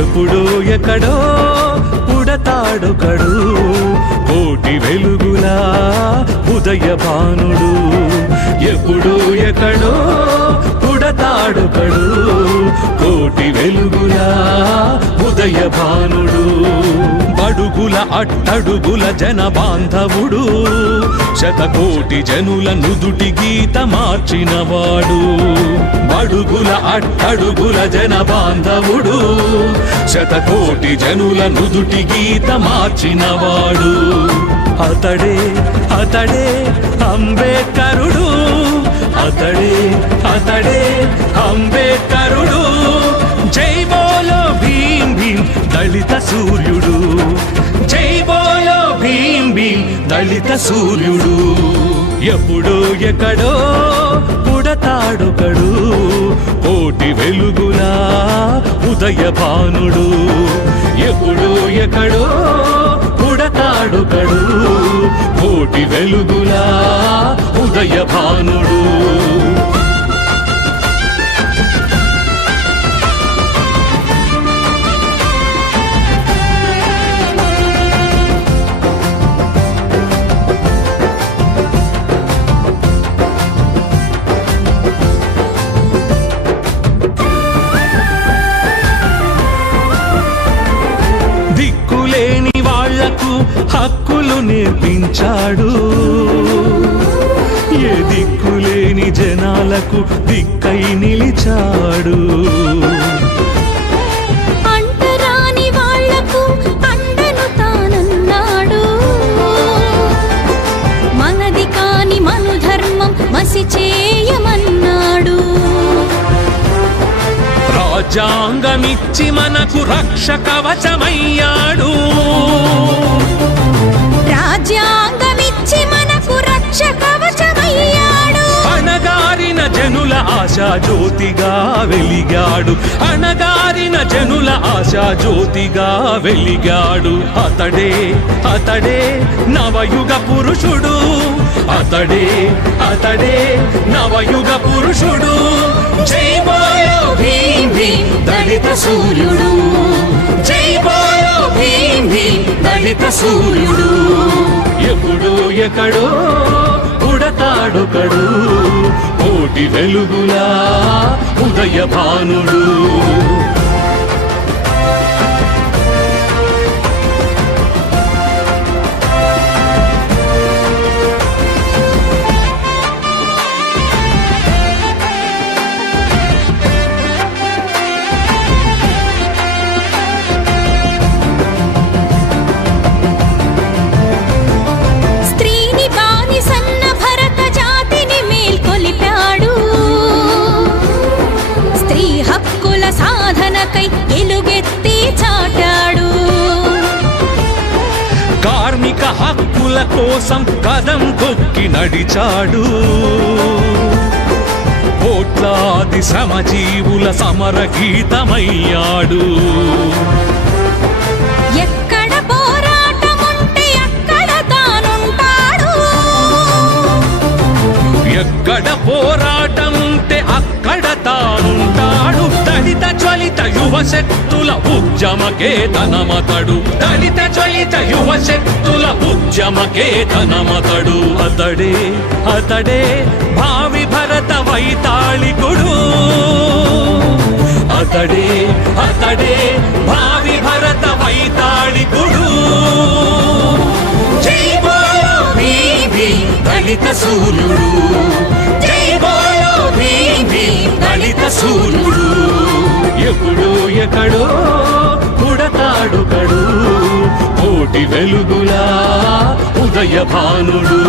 ఎప్పుడో ఎక్కడో పుడతాడొకడు కోటి వెలుగులా ఉదయభానుడు. ఎప్పుడో ఎక్కడో పుడతాడొకడు కోటి వెలుగులా ఉదయభానుడు. బడుగుల అట్టడుగుల జన బాంధవుడు శతకోటి జనుల నుదుటి గీత మార్చినవాడు. బడుగుల అట్టడుగుల జన బాంధవుడు శతకోటి జనుల నుదుటి గీత మార్చినవాడు. అతడే అతడే అంబేద్కరుడు, అతడే అతడే అంబేద్కరుడు. జై బోలో భీమ్ భీమ్ దళిత సూర్యుడు, జై బోలో భీమ్ భీమ్ దళిత సూర్యుడు. ఎప్పుడో ఎక్కడో పుడతాడొకడు కోటి వెలుగులా ఉదయభానుడు. ఎప్పుడో ఎక్కడో పుడతాడొకడు కోటి వెలుగులా ఉదయభానుడు. హక్కులు నేర్పించాడు, ఏ దిక్కులేని జనాలకు దిక్కై నిలిచాడు. అంటరాని వాళ్లకు అండను తానన్నాడు, మనది కాని మను ధర్మం మసి చేయమన్నాడు. రాజ్యాంగమిచ్చి మనకు రక్ష కవచమయ్యాడు, రాజ్యాంగమిచ్చి మనకు రక్ష కవచమయ్యాడు. అణగారిన జనుల ఆశా జ్యోతిగా వెలిగాడు, అణగారిన జనుల ఆశా జ్యోతిగా వెలిగాడు. అతడే అతడే నవయుగ పురుషుడు, అతడే అతడే నవయుగ పురుషుడు. జై బోలో భీమ్ భీమ్ దళిత సూర్యుడు, జై బోలో భీమ్ భీమ్ దళిత సూర్యుడు. ఎప్పుడో ఎక్కడో పుడతాడొకడు కోటి వెలుగులా ఉదయభానుడు. సాధనకై ఎలుగెత్తి చాటాడు, కార్మిక హక్కుల కోసం కదం తొక్కి నడిచాడు. కోట్లాది శ్రమజీవుల సమర గీతమయ్యాడు. ఎక్కడ పోరాటముంటే అక్కడ తానుంటాడు, ఎక్కడ పోరాటముంటే అక్కడ తానుంటాడు. దళిత జ్వలిత యువ శక్తుల ఉద్యమకే తనమతడు, దళిత జ్వలిత యువ శక్తుల ఉద్యమకే తనమతడు. అతడే అతడే భావి భరత వైతాళికుడు, అతడే అతడే భావి భరత వైతాళికుడు. జై బోలో భీమ్ భీమ్ దళిత సూర్యుడు, జై బోలో భీమ్ భీమ్ దళిత సూర్యుడు. ఎప్పుడో ఎక్కడో పుడతాడొకడు కోటి వెలుగులా ఉదయభానుడు.